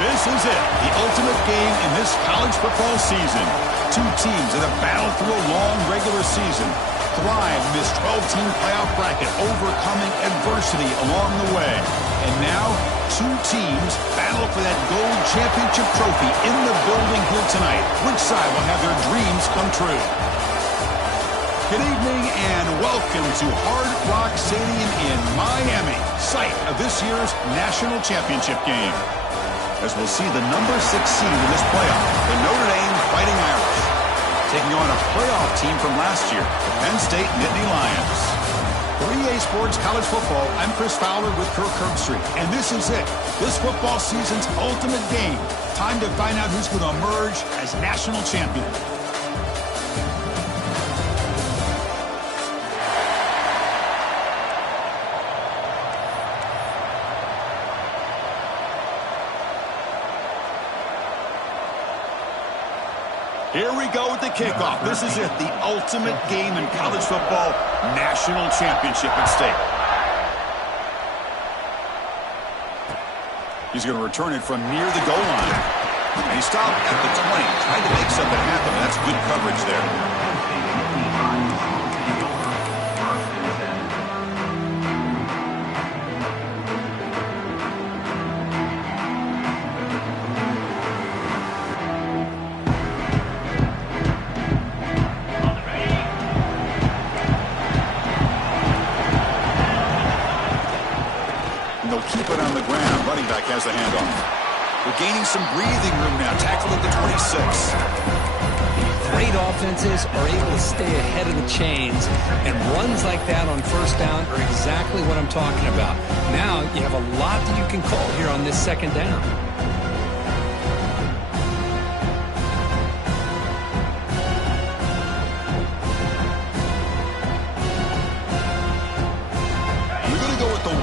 This is it, the ultimate game in this college football season. Two teams that have battled through a long regular season, thrived in this 12-team playoff bracket, overcoming adversity along the way. And now, two teams battle for that gold championship trophy in the building here tonight. Which side will have their dreams come true? Good evening and welcome to Hard Rock Stadium in Miami, site of this year's national championship game. As we'll see the number 6 seed in this playoff, the Notre Dame Fighting Irish, taking on a playoff team from last year, the Penn State Nittany Lions. For EA Sports College Football, I'm Chris Fowler with Kirk Herbstreit, and this is it, this football season's ultimate game. Time to find out who's going to emerge as national champion. Here we go with the kickoff. This is it, the ultimate game in college football, national championship at stake. He's going to return it from near the goal line. And he stopped at the 20, trying to make something happen. That's good coverage there. Keep it on the ground. Running back has the handoff. We're gaining some breathing room now. Tackle at the 26. Great offenses are able to stay ahead of the chains, and runs like that on first down are exactly what I'm talking about. Now you have a lot that you can call here on this second down.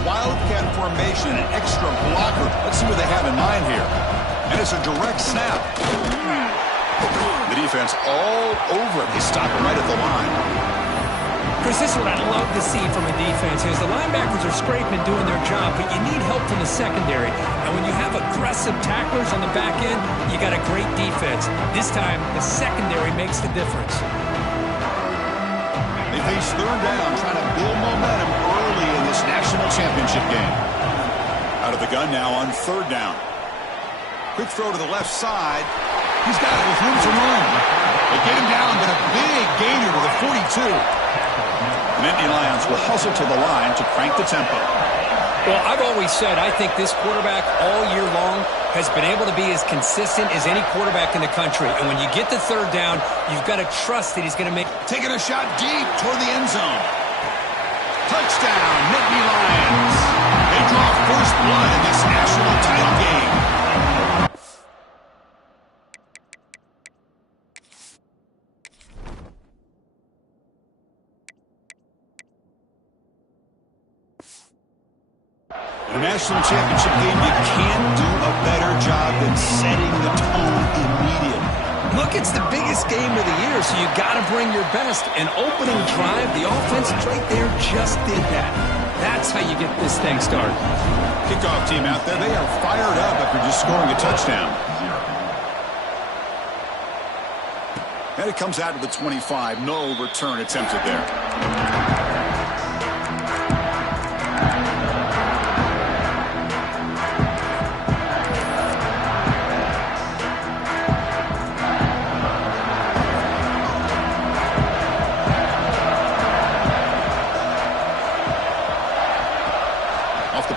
Wildcat formation, an extra blocker. Let's see what they have in mind here. And it's a direct snap. The defense all over it. They stop it right at the line. Chris, this is what I love to see from a defense is the linebackers are scraping, doing their job, but you need help from the secondary. And when you have aggressive tacklers on the back end, you got a great defense. This time, the secondary makes the difference. They face third down, trying to build momentum early in this national championship game. Out of the gun now on third down. Quick throw to the left side. He's got it with room to run. They get him down, but a big gainer to the 42. The Nittany Lions will hustle to the line to crank the tempo. Well, I've always said I think this quarterback all year long has been able to be as consistent as any quarterback in the country. And when you get to third down, you've got to trust that he's going to make... Taking a shot deep toward the end zone. Touchdown, Nittany Lions. They draw first blood in this national title game. In a national championship game, you can't do a better job than setting the tone immediately. Look, it's the biggest game of the year, so you got to bring your best. An opening drive, the offense right there just did that. That's how you get this thing started. Kickoff team out there, they are fired up after just scoring a touchdown. And it comes out to the 25. No return attempted there.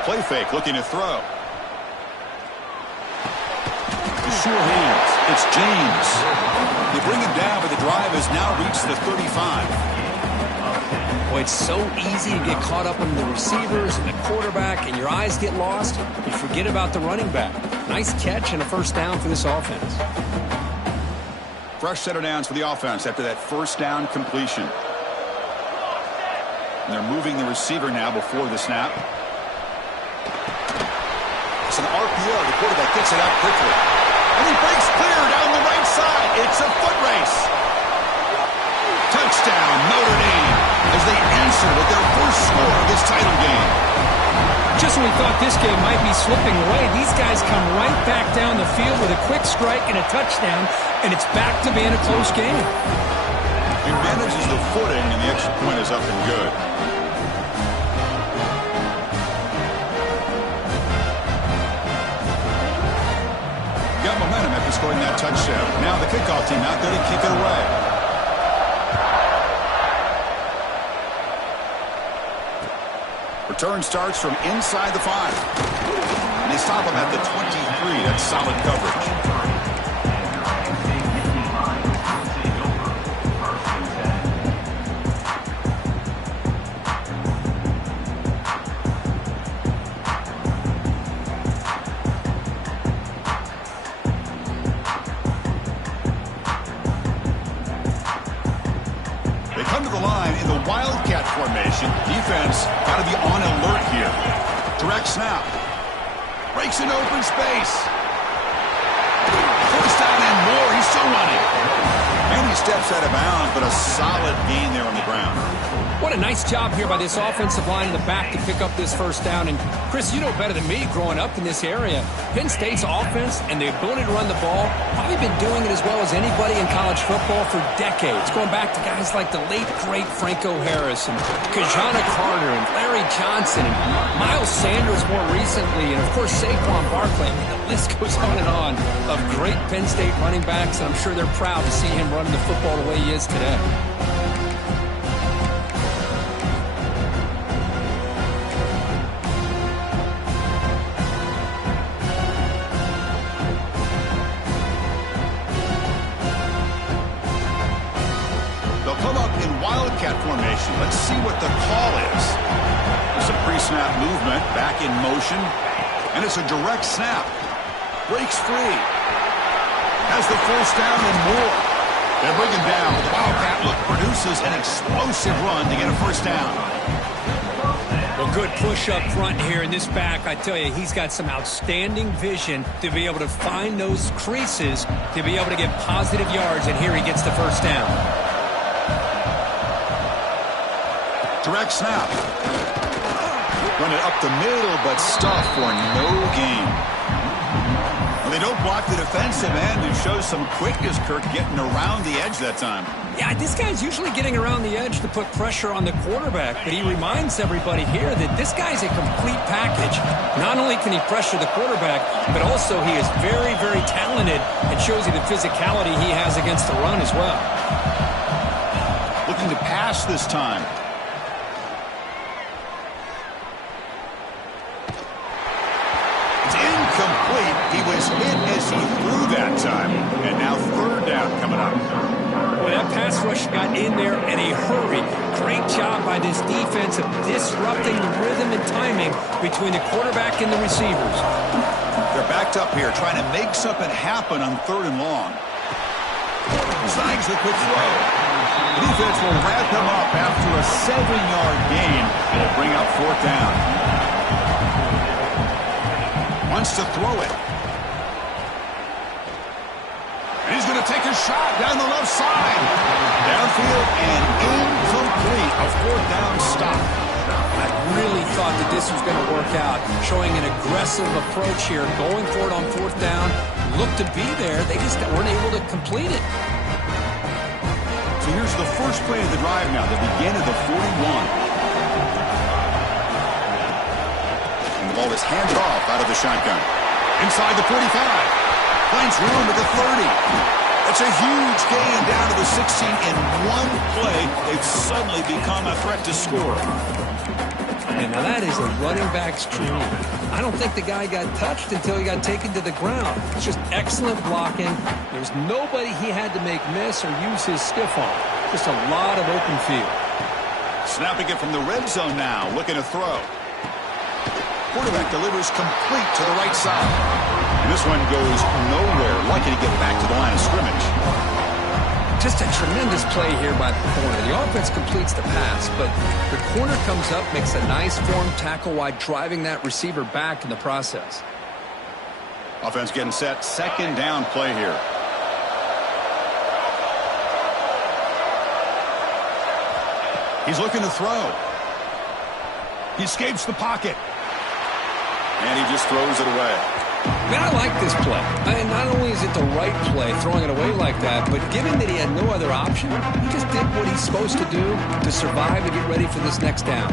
Play fake, looking to throw. The sure hands. It's James. They bring him down, but the drive has now reached the 35. Boy, it's so easy to get caught up in the receivers and the quarterback, and your eyes get lost. You forget about the running back. Nice catch and a first down for this offense. Fresh set of downs for the offense after that first down completion. And they're moving the receiver now before the snap. It's an RPO. The quarterback gets it out quickly. And he breaks clear down the right side. It's a foot race. Touchdown, Notre Dame, as they answer with their first score of this title game. Just when we thought this game might be slipping away, these guys come right back down the field with a quick strike and a touchdown, and it's back to being a close game. He manages the footing, and the extra point is up and good. Got momentum after scoring that touchdown. Now the kickoff team out there to kick it away. Return starts from inside the 5. And they stop him at the 23. That's solid coverage. Wildcat formation. Defense got to be on alert here. Direct snap. Breaks in open space. First down and more. He's still running. And he steps out of bounds, but a solid gain there on the ground. What a nice job here by this offensive line in the back to pick up this first down. And, Chris, you know better than me growing up in this area. Penn State's offense and the ability to run the ball, probably been doing it as well as anybody in college football for decades, going back to guys like the late, great Franco Harris and Kajana Carter and Larry Johnson and Miles Sanders more recently, and, of course, Saquon Barkley. I mean, the list goes on of great Penn State running backs, and I'm sure they're proud to see him running the football the way he is today. Formation. Let's see what the call is. There's some pre-snap movement, back in motion, and it's a direct snap. Breaks free. Has the first down and more. They're bringing down. The Wildcat look produces an explosive run to get a first down. Well, good push up front here in this back. I tell you, he's got some outstanding vision to be able to find those creases, to be able to get positive yards, and here he gets the first down. Direct snap. Run it up the middle, but stuff for no gain. Well, they don't block the defensive end and shows some quickness, Kirk, getting around the edge that time. Yeah, this guy's usually getting around the edge to put pressure on the quarterback, but he reminds everybody here that this guy's a complete package. Not only can he pressure the quarterback, but also he is very, very talented and shows you the physicality he has against the run as well. Looking to pass this time. Incomplete. He was hit as he threw that time. And now third down coming up. Well, that pass rush got in there in a hurry. Great job by this defense of disrupting the rhythm and timing between the quarterback and the receivers. They're backed up here trying to make something happen on third and long. Zags the quick throw. The defense will wrap him up after a 7-yard gain and will bring up fourth down. Wants to throw it. And he's going to take a shot down the left side. Downfield and incomplete. A fourth down stop. I really thought that this was going to work out, showing an aggressive approach here, going for it on fourth down. Looked to be there. They just weren't able to complete it. So here's the first play of the drive now. The begin of the 41. Ball is handed off out of the shotgun. Inside the 45. Finds room at the 30. That's a huge gain down to the 16 in one play. They've suddenly become a threat to score. And now that is a running back's dream. I don't think the guy got touched until he got taken to the ground. It's just excellent blocking. There's nobody he had to make miss or use his stiff on. Just a lot of open field. Snapping it from the red zone now. Looking to throw. Quarterback delivers complete to the right side. And this one goes nowhere. Lucky to get back to the line of scrimmage. Just a tremendous play here by the corner. The offense completes the pass, but the corner comes up, makes a nice form tackle while driving that receiver back in the process. Offense getting set. Second down play here. He's looking to throw. He escapes the pocket. And he just throws it away. Man, I like this play. Not only is it the right play, throwing it away like that, but given that he had no other option, he just did what he's supposed to do to survive and get ready for this next down.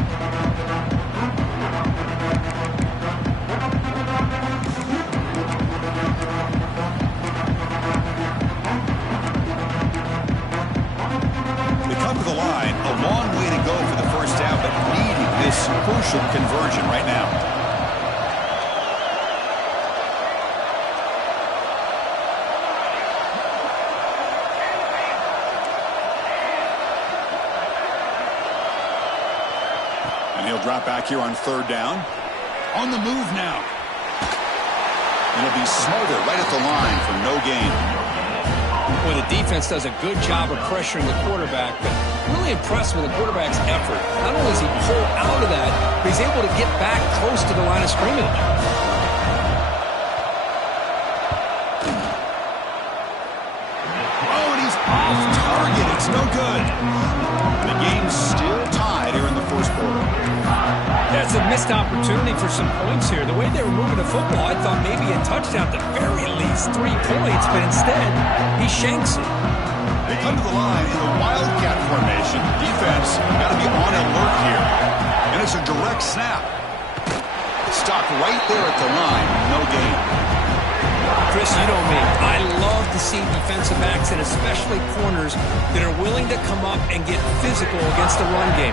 They come to the line, a long way to go for the first down, but needing this crucial conversion right now. He'll drop back here on third down. On the move now. And he'll be smothered right at the line for no gain. Well, the defense does a good job of pressuring the quarterback, but really impressed with the quarterback's effort. Not only does he pull out of that, but he's able to get back close to the line of scrimmage. Oh, and he's off target. It's no good. The game's still tied here in the first quarter. That's a missed opportunity for some points here. The way they were moving the football, I thought maybe a touchdown, at the very least 3 points, but instead, he shanks it. They come to the line in the Wildcat formation. Defense got to be on alert here. And it's a direct snap. Stopped right there at the line. No gain. Chris, you know me. I love to see defensive backs, and especially corners, that are willing to come up and get physical against the run game.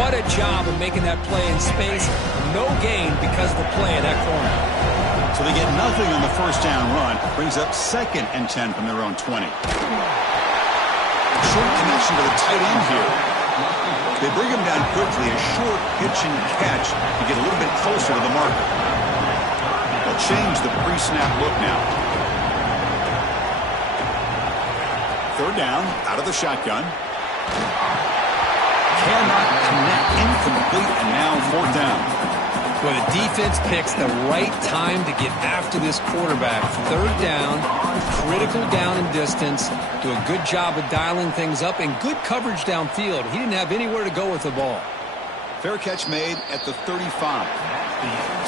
What a job of making that play in space. No gain because of the play of that corner. So they get nothing on the first down run. Brings up 2nd and 10 from their own 20. Short connection to the tight end here. They bring him down quickly. A short pitch and catch to get a little bit closer to the marker. They'll change the pre-snap look now. Third down, out of the shotgun. Cannot connect, incomplete, and now 4th down. Well, the defense picks the right time to get after this quarterback. 3rd down, critical down and distance. Do a good job of dialing things up and good coverage downfield. He didn't have anywhere to go with the ball. Fair catch made at the 35.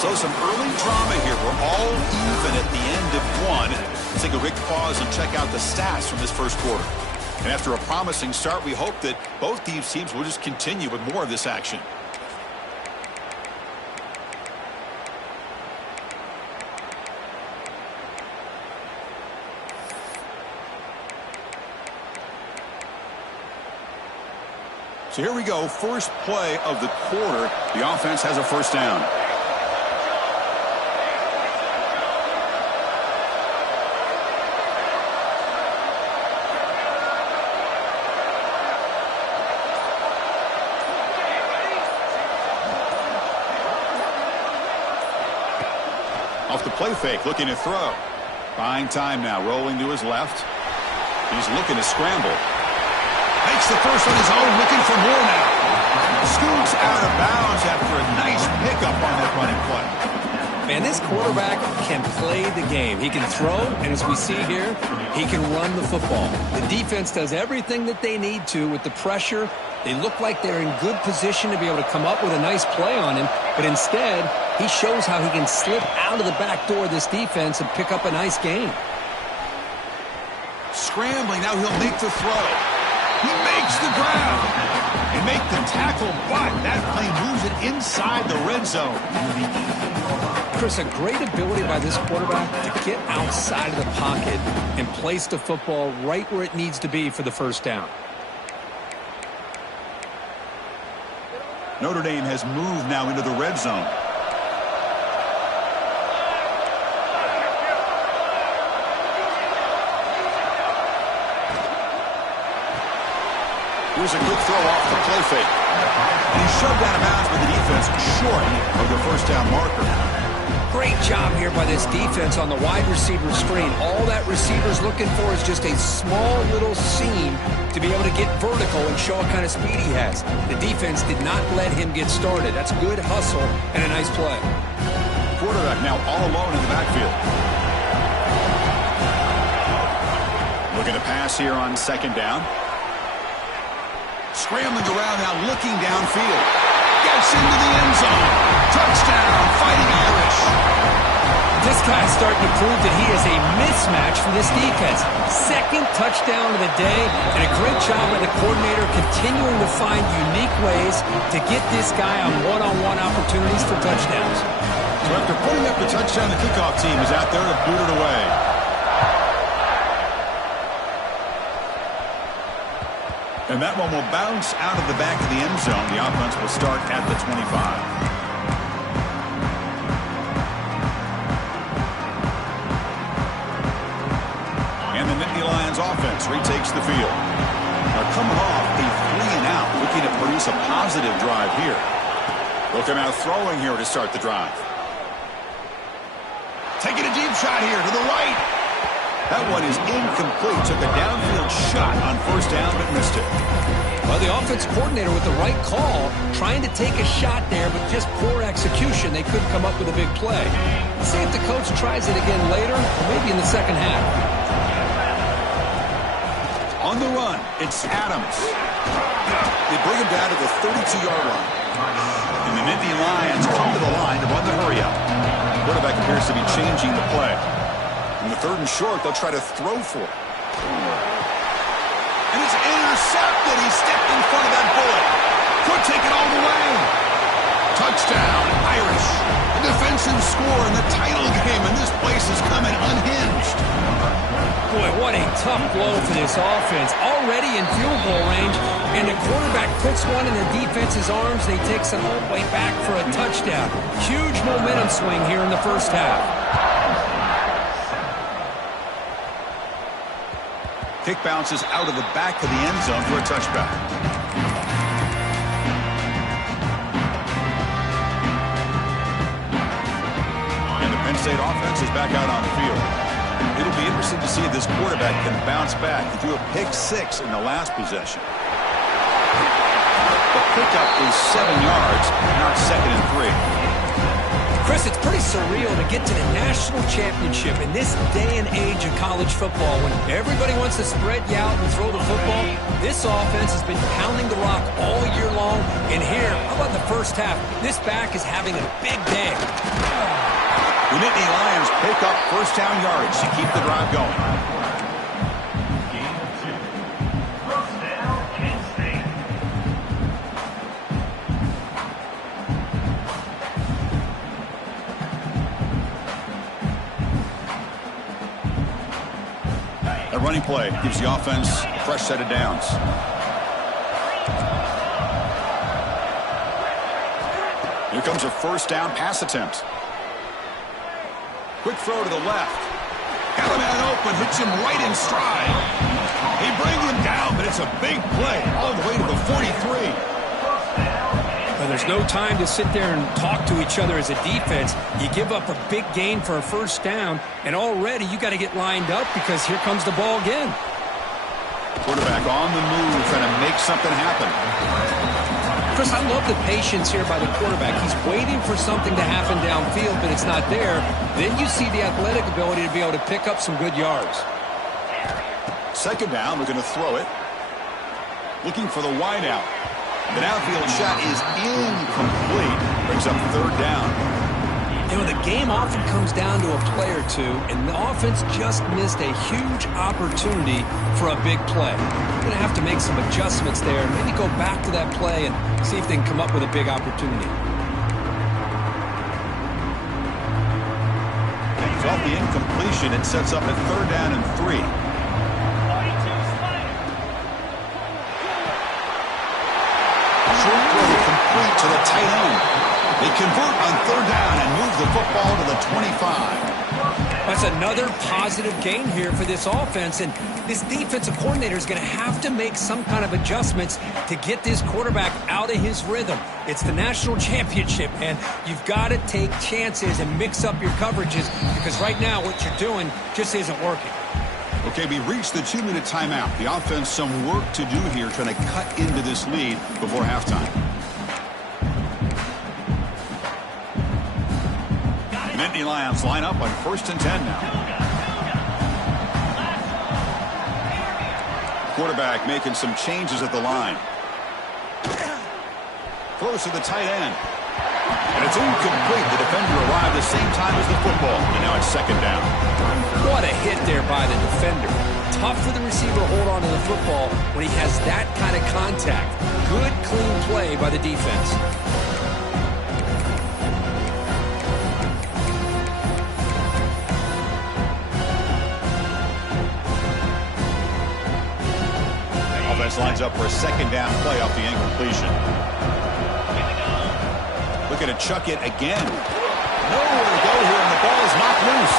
So some early drama here. We're all even at the end of one. Let's take a quick pause and check out the stats from this first quarter. And after a promising start, we hope that both these teams will just continue with more of this action. So here we go, first play of the quarter. The offense has a first down. Off the play fake, looking to throw. Buying time now, rolling to his left. He's looking to scramble. Makes the first on his own, looking for more now. Scoots out of bounds after a nice pickup on that running play. Man, this quarterback can play the game. He can throw, and as we see here, he can run the football. The defense does everything that they need to with the pressure. They look like they're in good position to be able to come up with a nice play on him, but instead, he shows how he can slip out of the back door of this defense and pick up a nice gain. Scrambling, now he'll make the throw. He makes the ground and make the tackle, but that play moves it inside the red zone. Chris, a great ability by this quarterback to get outside of the pocket and place the football right where it needs to be for the first down. Notre Dame has moved now into the red zone. Here's a good throw off the play fake. And he's shoved out of bounds with the defense short of the first down marker. Great job here by this defense on the wide receiver screen. All that receiver's looking for is just a small little seam to be able to get vertical and show what kind of speed he has. The defense did not let him get started. That's good hustle and a nice play. Quarterback now all alone in the backfield. Looking to pass here on second down. Scrambling around now, looking downfield. Gets into the end zone. Touchdown, Fighting Irish. This guy's starting to prove that he is a mismatch for this defense. Second touchdown of the day, and a great job by the coordinator continuing to find unique ways to get this guy on one-on-one opportunities for touchdowns. So after putting up the touchdown, the kickoff team is out there to boot it away. And that one will bounce out of the back of the end zone. The offense will start at the 25. Offense retakes the field. Now coming off a 3-and-out, looking to produce a positive drive here. They'll come out throwing here to start the drive. Taking a deep shot here to the right. That one is incomplete. Took a downfield shot on first down but missed it. Well, the offense coordinator with the right call, trying to take a shot there, but just poor execution. They couldn't come up with a big play. Let's see if the coach tries it again later, or maybe in the second half. On the run, it's Adams. They bring him down to the 32-yard line. And the Nittany Lions come to the line to run the hurry-up. Quarterback appears to be changing the play. In the 3rd and short, they'll try to throw for it. And it's intercepted. He stepped in front of that bullet. Could take it all the way. Touchdown, Irish. A defensive score in the title game, and this place is coming unhinged. Boy, what a tough blow for this offense. Already in field goal range, and the quarterback puts one in the defense's arms. They takes it all the way back for a touchdown. Huge momentum swing here in the first half. Kick bounces out of the back of the end zone for a touchback. And the Penn State offense is back out on the field. It'll be interesting to see if this quarterback can bounce back. He threw a pick-6 in the last possession. The pickup is 7 yards. Now it's 2nd and 3. Chris, it's pretty surreal to get to the national championship in this day and age of college football when everybody wants to spread you out and throw the football. This offense has been pounding the rock all year long. And here, how about the first half? This back is having a big day. The Nittany Lions pick up first down yards to keep the drive going. A running play gives the offense a fresh set of downs. Here comes a first down pass attempt. Quick throw to the left. Got a man open, hits him right in stride. He brings him down, but it's a big play all the way to the 43. Well, there's no time to sit there and talk to each other as a defense. You give up a big gain for a first down, and already you got to get lined up because here comes the ball again. Quarterback on the move, trying to make something happen. Chris, I love the patience here by the quarterback. He's waiting for something to happen downfield, but it's not there. Then you see the athletic ability to be able to pick up some good yards. 2nd down, looking to throw it. Looking for the wide out. The downfield shot is incomplete. Brings up 3rd down. You know, the game often comes down to a play or two, and the offense just missed a huge opportunity for a big play. They're going to have to make some adjustments there, maybe go back to that play and see if they can come up with a big opportunity. He's off the incompletion. It sets up at 3rd down and 3. Short throw complete to the tight end. They convert on 3rd down and move the football to the 25. That's another positive gain here for this offense, and this defensive coordinator is going to have to make some kind of adjustments to get this quarterback out of his rhythm. It's the national championship, and you've got to take chances and mix up your coverages because right now what you're doing just isn't working. Okay, we reached the 2-minute timeout. The offense some work to do here trying to cut into this lead before halftime. The Nittany Lions line up on 1st and 10 now. Quarterback making some changes at the line. Throws to the tight end. And it's incomplete. The defender arrived the same time as the football. And now it's second down. What a hit there by the defender. Tough for the receiver to hold on to the football when he has that kind of contact. Good, clean play by the defense. Offense lines up for a second down play off the incompletion. Looking to chuck it again. Nowhere to go here, and the ball is knocked loose.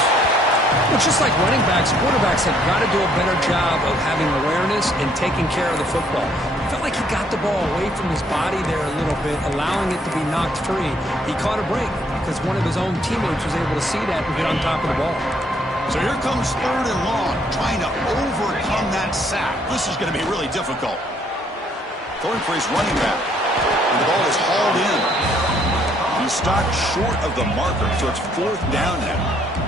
Well, just like running backs, quarterbacks have got to do a better job of having awareness and taking care of the football. It felt like he got the ball away from his body there a little bit, allowing it to be knocked free. He caught a break because one of his own teammates was able to see that and get on top of the ball. So here comes third and long, trying to overcome that sack. This is going to be really difficult. Throwing for his running back. And the ball is hauled in. He's stopped short of the marker, so it's fourth down now.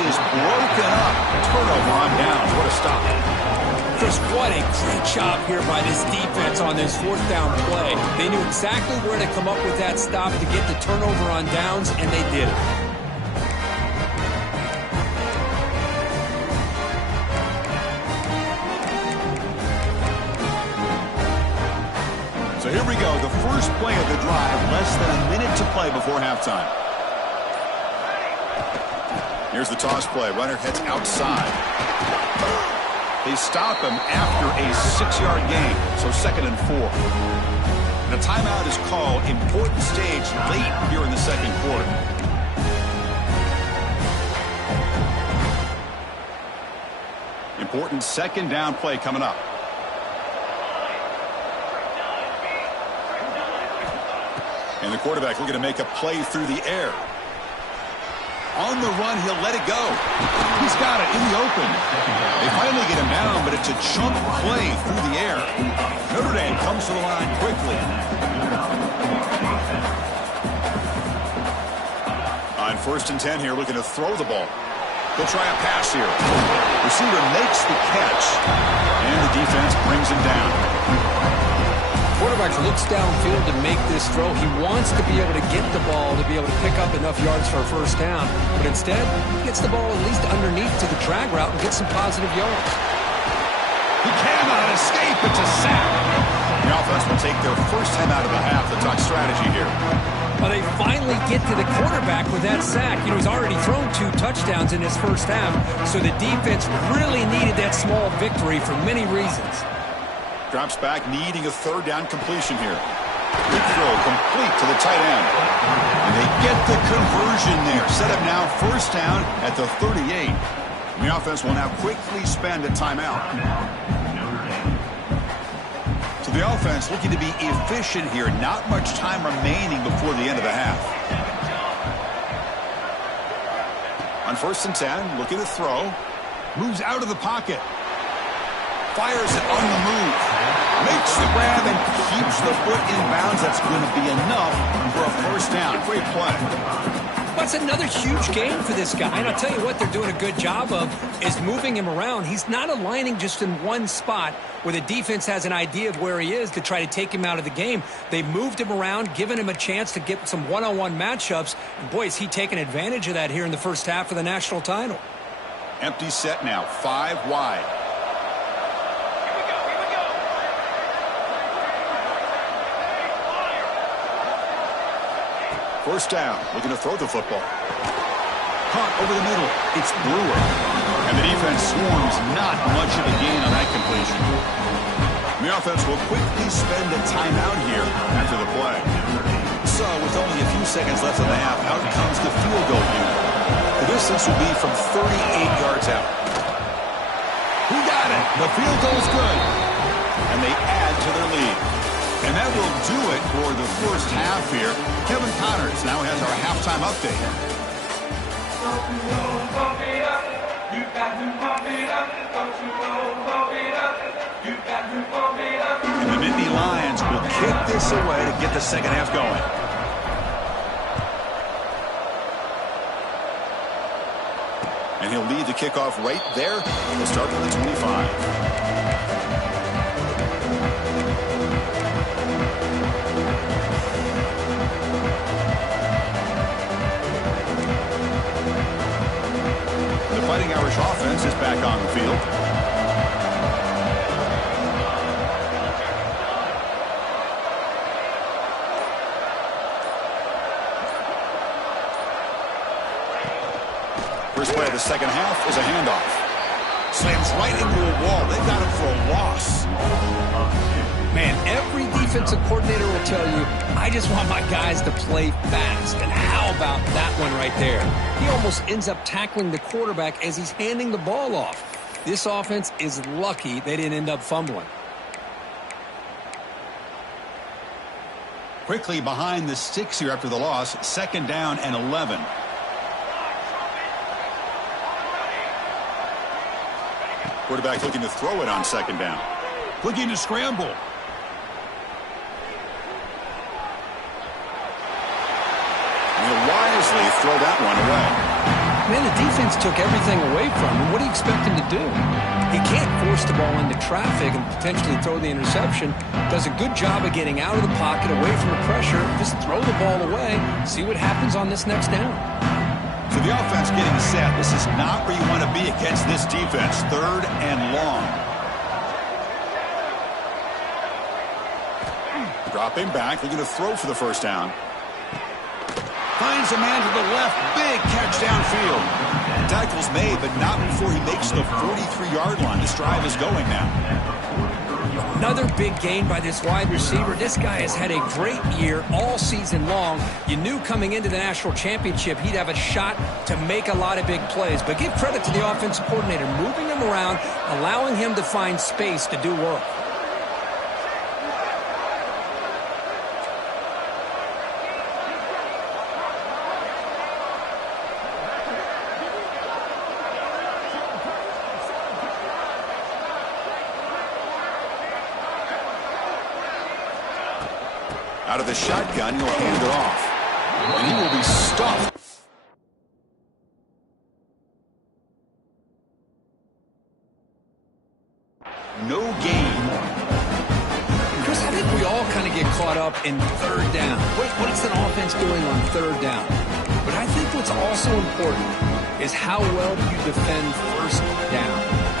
Is broken up. Turnover on downs. What a stop. Chris, what a great job here by this defense on this fourth down play. They knew exactly where to come up with that stop to get the turnover on downs, and they did it. So here we go. The first play of the drive. Less than a minute to play before halftime. Here's the toss play. Runner heads outside. They stop him after a 6-yard gain, so second and 4. And a timeout is called. Important stage late here in the second quarter. Important second down play coming up. And the quarterback looking to make a play through the air. On the run, he'll let it go. He's got it in the open. They finally get him down, but it's a chunk play through the air. Notre Dame comes to the line quickly. On 1st and 10 here, looking to throw the ball. He'll try a pass here. Receiver makes the catch, and the defense brings him down. Quarterback looks downfield to make this throw. He wants to be able to get the ball to be able to pick up enough yards for a first down. But instead, he gets the ball at least underneath to the drag route and gets some positive yards. He cannot escape. It's a sack. The offense will take their first time out of the half. The talk strategy here. Well, they finally get to the quarterback with that sack. You know, he's already thrown 2 touchdowns in his first half, so the defense really needed that small victory for many reasons. Drops back, needing a third down completion here. Quick throw, complete to the tight end. And they get the conversion there. Set up now first down at the 38. And the offense will now quickly spend a timeout. So the offense looking to be efficient here. Not much time remaining before the end of the half. On 1st and 10, looking to throw. Moves out of the pocket. Fires it on the move. Makes the grab and keeps the foot in bounds. That's going to be enough for a first down. Great play. That's another huge gain for this guy. And I'll tell you what they're doing a good job of is moving him around. He's not aligning just in one spot where the defense has an idea of where he is to try to take him out of the game. They moved him around, given him a chance to get some one-on-one matchups. And boy, is he taking advantage of that here in the first half of the national title. Empty set now, 5 wide. First down, looking to throw the football. Caught over the middle. It's Brewer. And the defense swarms, not much of a gain on that completion. And the offense will quickly spend a timeout here after the play. So, with only a few seconds left in the half, out comes the field goal unit. The distance will be from 38 yards out. He got it. The field goal's good. And they add to their lead. And that will do it for the first half here. Kevin Connors now has our halftime update. And the Nittany Lions will kick this away to get the second half going. And he'll lead the kickoff right there. He'll start with the 25. The Fighting Irish offense is back on the field. First play of the second half is a handoff. Slams right into a wall. They've got him for a loss. Man, every defensive coordinator will tell you, I just want my guys to play fast. And how about that one right there? He almost ends up tackling the quarterback as he's handing the ball off. This offense is lucky they didn't end up fumbling. Quickly behind the sticks here after the loss. 2nd down and 11. Quarterback looking to throw it on 2nd down. Looking to scramble. He'll wisely throw that one away. Man, the defense took everything away from him. What do you expect him to do? He can't force the ball into traffic and potentially throw the interception. Does a good job of getting out of the pocket, away from the pressure. Just throw the ball away. See what happens on this next down. So the offense getting set. This is not where you want to be against this defense. 3rd and long. Dropping back, looking to throw for the first down. Finds a man to the left. Big catch downfield. Tackle's made, but not before he makes the 43-yard line. This drive is going now. Another big gain by this wide receiver. This guy has had a great year all season long. You knew coming into the national championship he'd have a shot to make a lot of big plays. But give credit to the offensive coordinator, moving him around, allowing him to find space to do work. Out of the shotgun, he'll hand it off. And he will be stuffed. No gain. Chris, I think we all kind of get caught up in 3rd down. What is an offense doing on 3rd down? But I think what's also important is how well do you defend 1st down.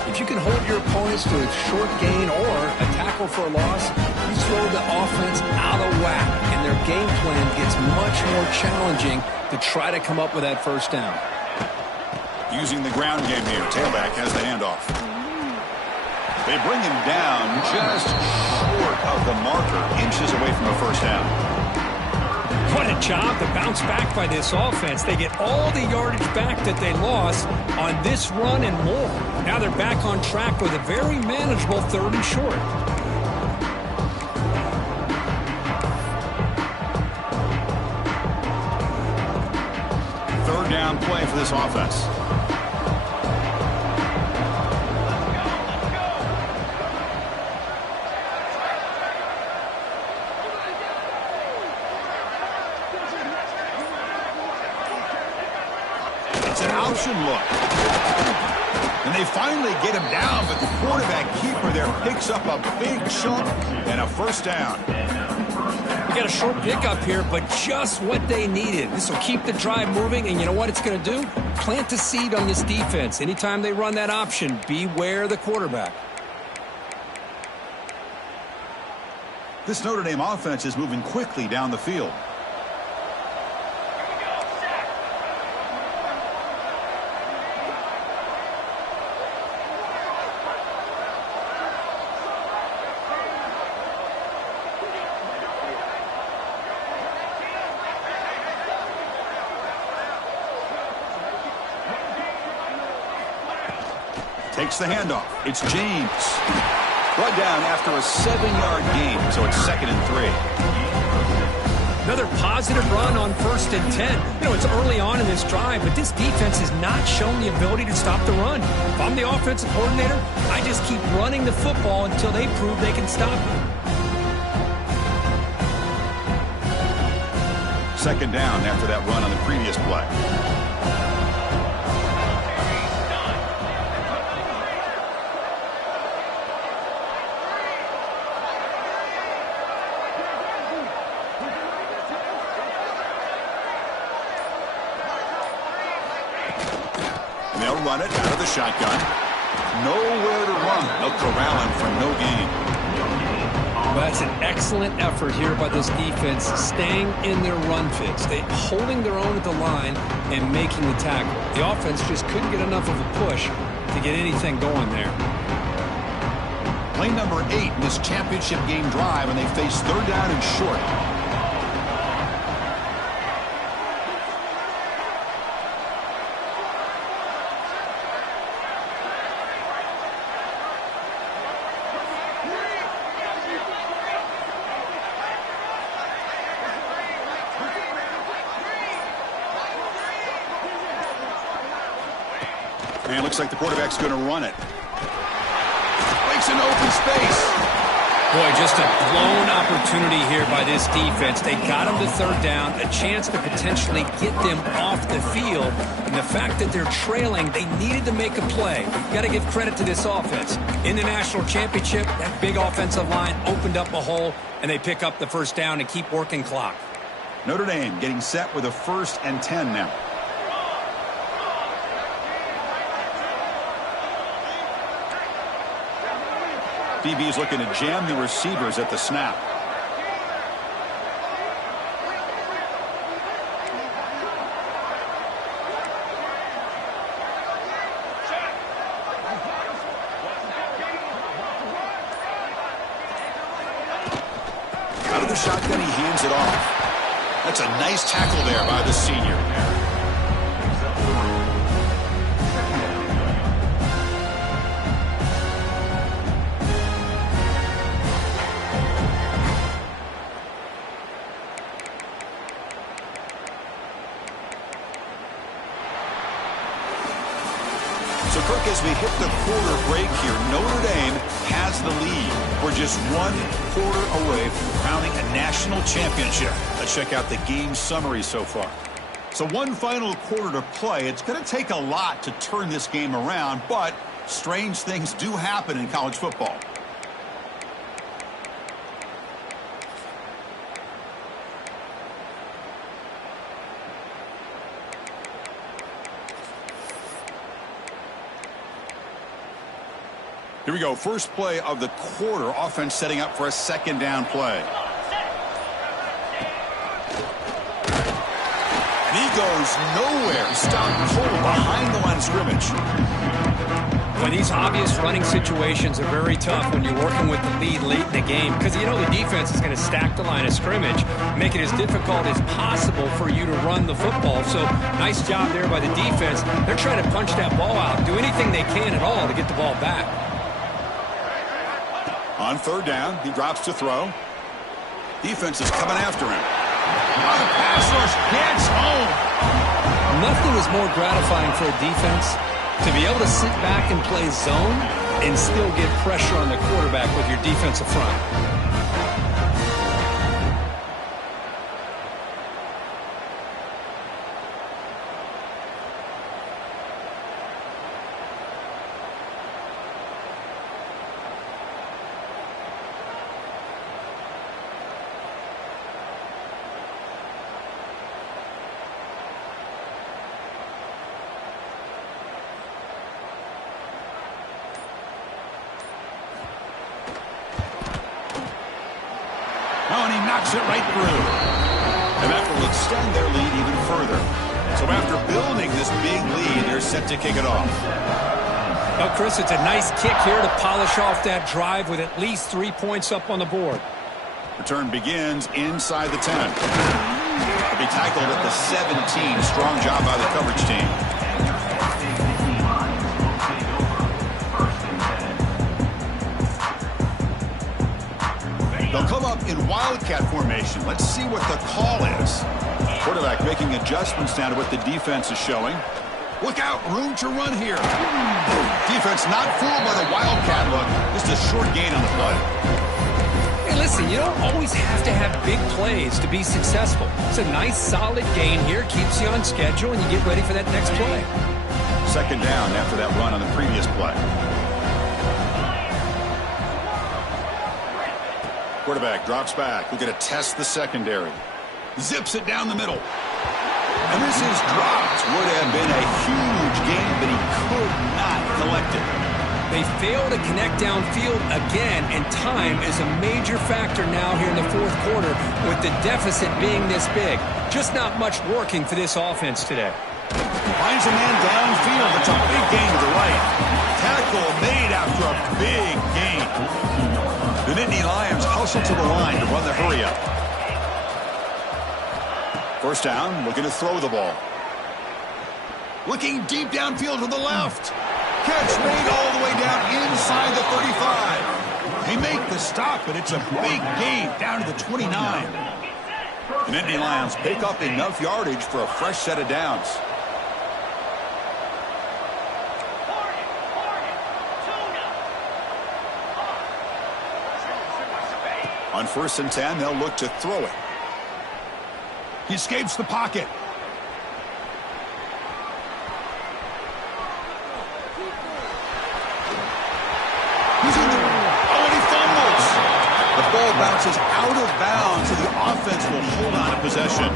If you can hold your opponents to a short gain or a tackle for a loss, you throw the offense out of whack, and their game plan gets much more challenging to try to come up with that 1st down. Using the ground game here. Tailback has the handoff. They bring him down just short of the marker, inches away from the 1st down. What a job to bounce back by this offense. They get all the yardage back that they lost on this run and more. Now they're back on track with a very manageable 3rd and short. Third down play for this offense. An option look. And they finally get him down, but the quarterback keeper there picks up a big chunk and a 1st down. You got a short pickup here, but just what they needed. This will keep the drive moving, and you know what it's going to do? Plant a seed on this defense. Anytime they run that option, beware the quarterback. This Notre Dame offense is moving quickly down the field. Takes the handoff. It's James. Brought down after a 7-yard gain, so it's 2nd and 3. Another positive run on 1st and 10. You know, it's early on in this drive, but this defense has not shown the ability to stop the run. If I'm the offensive coordinator, I just keep running the football until they prove they can stop it. 2nd down after that run on the previous play. And they'll run it out of the shotgun. Nowhere to run. They'll corral him for no gain. Well, that's an excellent effort here by this defense, staying in their run fix. They holding their own at the line and making the tackle. The offense just couldn't get enough of a push to get anything going there. Play number 8 in this championship game drive, and they face 3rd down and short. And it looks like the quarterback's going to run it. Breaks an open space. Boy, just a blown opportunity here by this defense. They got them to 3rd down, a chance to potentially get them off the field. And the fact that they're trailing, they needed to make a play. You've got to give credit to this offense. In the national championship, that big offensive line opened up a hole, and they pick up the 1st down and keep working clock. Notre Dame getting set with a 1st and 10 now. DB is looking to jam the receivers at the snap. Out of the shotgun, he hands it off. That's a nice tackle there by the senior. So, Kirk, as we hit the quarter break here, Notre Dame has the lead. We're just 1 quarter away from crowning a national championship. Let's check out the game summary so far. So 1 final quarter to play. It's going to take a lot to turn this game around, but strange things do happen in college football. Here we go. First play of the quarter. Offense setting up for a 2nd down play. He goes nowhere. Stopped cold behind the line of scrimmage. When these obvious running situations are very tough when you're working with the lead late in the game, because you know the defense is going to stack the line of scrimmage, make it as difficult as possible for you to run the football. So nice job there by the defense. They're trying to punch that ball out, do anything they can at all to get the ball back. On 3rd down, he drops to throw. Defense is coming after him. Oh, the pass rush gets home. Nothing is more gratifying for a defense to be able to sit back and play zone and still get pressure on the quarterback with your defensive front. Oh, and he knocks it right through. And that will extend their lead even further. So after building this big lead, they're set to kick it off. Well, Chris, it's a nice kick here to polish off that drive with at least 3 points up on the board. Return begins inside the 10. He'll be tackled at the 17. Strong job by the coverage team. They'll come up in wildcat formation. Let's see what the call is. Quarterback making adjustments down to what the defense is showing. Look out, room to run here. Defense not fooled by the wildcat look. Just a short gain on the play. Hey, listen, you don't always have to have big plays to be successful. It's a nice, solid gain here. Keeps you on schedule, and you get ready for that next play. Second down after that run on the previous play. Quarterback drops back. We're going to test the secondary. Zips it down the middle. And this is dropped. Would have been a huge gain, but he could not collect it. They fail to connect downfield again, and time is a major factor now here in the fourth quarter with the deficit being this big. Just not much working for this offense today. Finds a man downfield. It's a big gain to the right. Tackle made after a big gain. The Nittany Lions hustle to the line to run the hurry up. First down, looking to throw the ball. Looking deep downfield to the left. Catch made all the way down inside the 35. They make the stop, but it's a big gain down to the 29. The Nittany Lions pick up enough yardage for a fresh set of downs. On 1st and 10, they'll look to throw it. He escapes the pocket. He's in there. Oh, and he fumbles. The ball bounces out of bounds, and the offense will hold on to possession.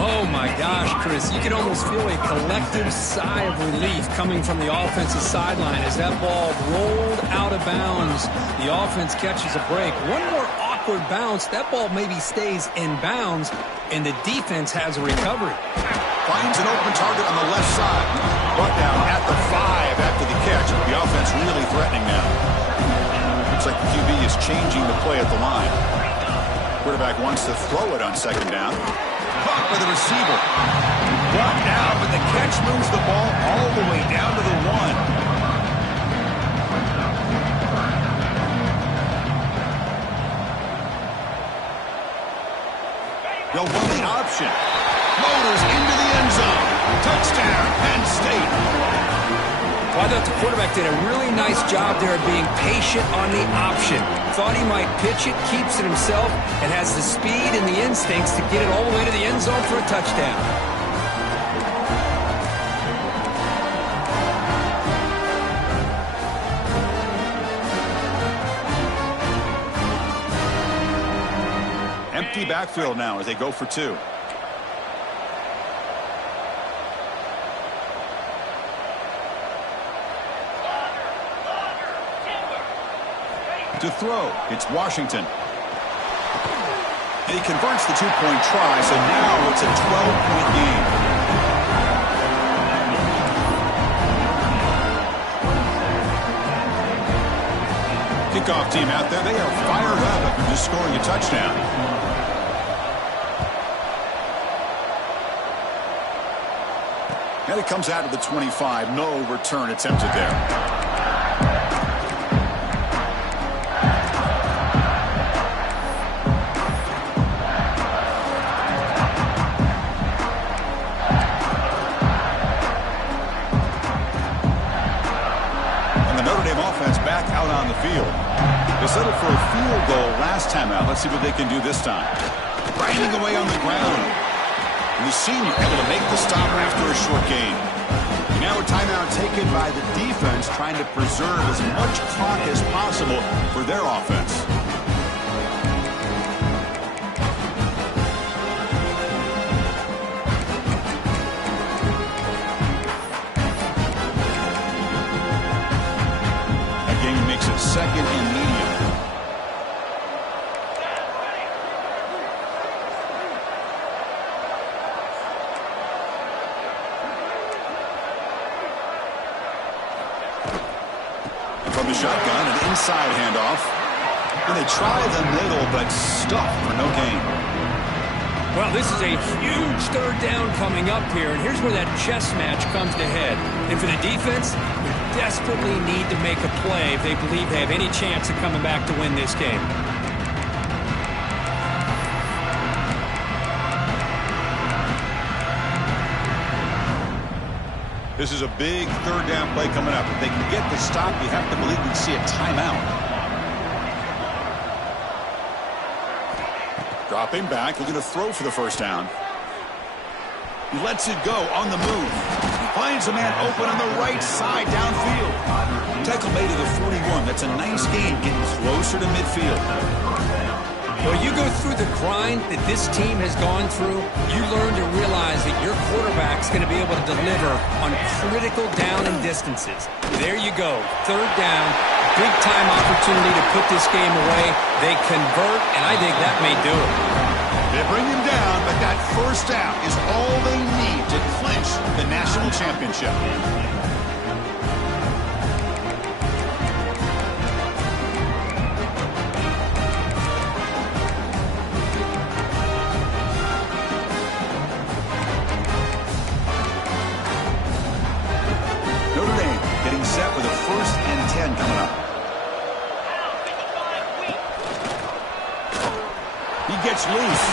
Oh, my gosh, Chris. You can almost feel a collective sigh of relief coming from the offensive sideline as that ball rolled out of bounds. The offense catches a break. One more awkward bounce. That ball maybe stays in bounds, and the defense has a recovery. Finds an open target on the left side. Brought down at the 5 after the catch. The offense really threatening now. Looks like the QB is changing the play at the line. Quarterback wants to throw it on second down. Caught by the receiver. Brought down, but the catch moves the ball all the way down to the 1. They'll run the option. Motors into the end zone. Touchdown, Penn State. Well, I thought the quarterback did a really nice job there of being patient on the option. Thought he might pitch it, keeps it himself, and has the speed and the instincts to get it all the way to the end zone for a touchdown. Empty backfield now as they go for 2. To throw, it's Washington. And he converts the 2-point try, so now it's a 12-point game. Kickoff team out there, they are fired up after just scoring a touchdown. And it comes out of the 25. No return attempted there. Field. They settled for a field goal last time out. Let's see what they can do this time. Grinding away on the ground. And the senior able to make the stop after a short gain. And now a timeout taken by the defense, trying to preserve as much clock as possible for their offense. Second and medium. From the shotgun, an inside handoff. And they try the middle, but stuffed for no gain. Well, this is a huge third down coming up here, and here's where that chess match comes to head. And for the defense, they desperately need to make a play if they believe they have any chance of coming back to win this game. This is a big third down play coming up. If they can get the stop, you have to believe we see a timeout. Dropping back, looking to throw for the first down. He lets it go on the move. Finds a man open on the right side downfield. Tackle made to the 41. That's a nice gain, getting closer to midfield. Well, you go through the grind that this team has gone through, you learn to realize that your quarterback's going to be able to deliver on critical down and distances. There you go. Third down, big-time opportunity to put this game away. They convert, and I think that may do it. They bring him down, but that first down is all they need to clinch the national championship. Notre Dame getting set with a 1st and 10 coming up. He gets loose.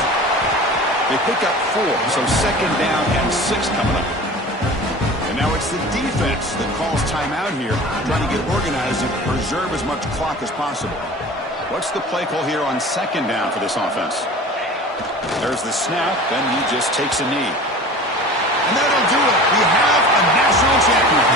They pick up 4, so 2nd down and 6 coming up. And now it's the defense that calls timeout here, trying to get organized and preserve as much clock as possible. What's the play call here on 2nd down for this offense? There's the snap, then he just takes a knee. And that'll do it. We have a national champion.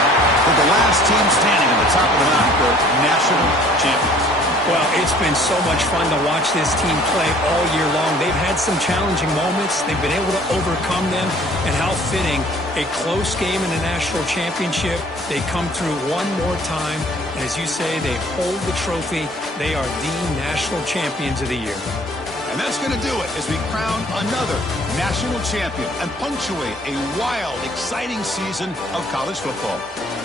For the last team standing at the top of the mountain, for national champions. Well, it's been so much fun to watch this team play all year long. They've had some challenging moments. They've been able to overcome them. And how fitting, a close game in the national championship. They come through one more time. And as you say, they hold the trophy. They are the national champions of the year. And that's going to do it as we crown another national champion and punctuate a wild, exciting season of college football.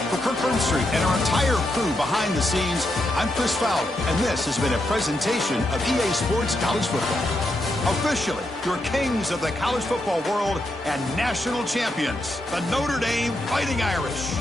For Kirk Street and our entire crew behind the scenes, I'm Chris Fowler, and this has been a presentation of EA Sports College Football. Officially, your kings of the college football world and national champions, the Notre Dame Fighting Irish.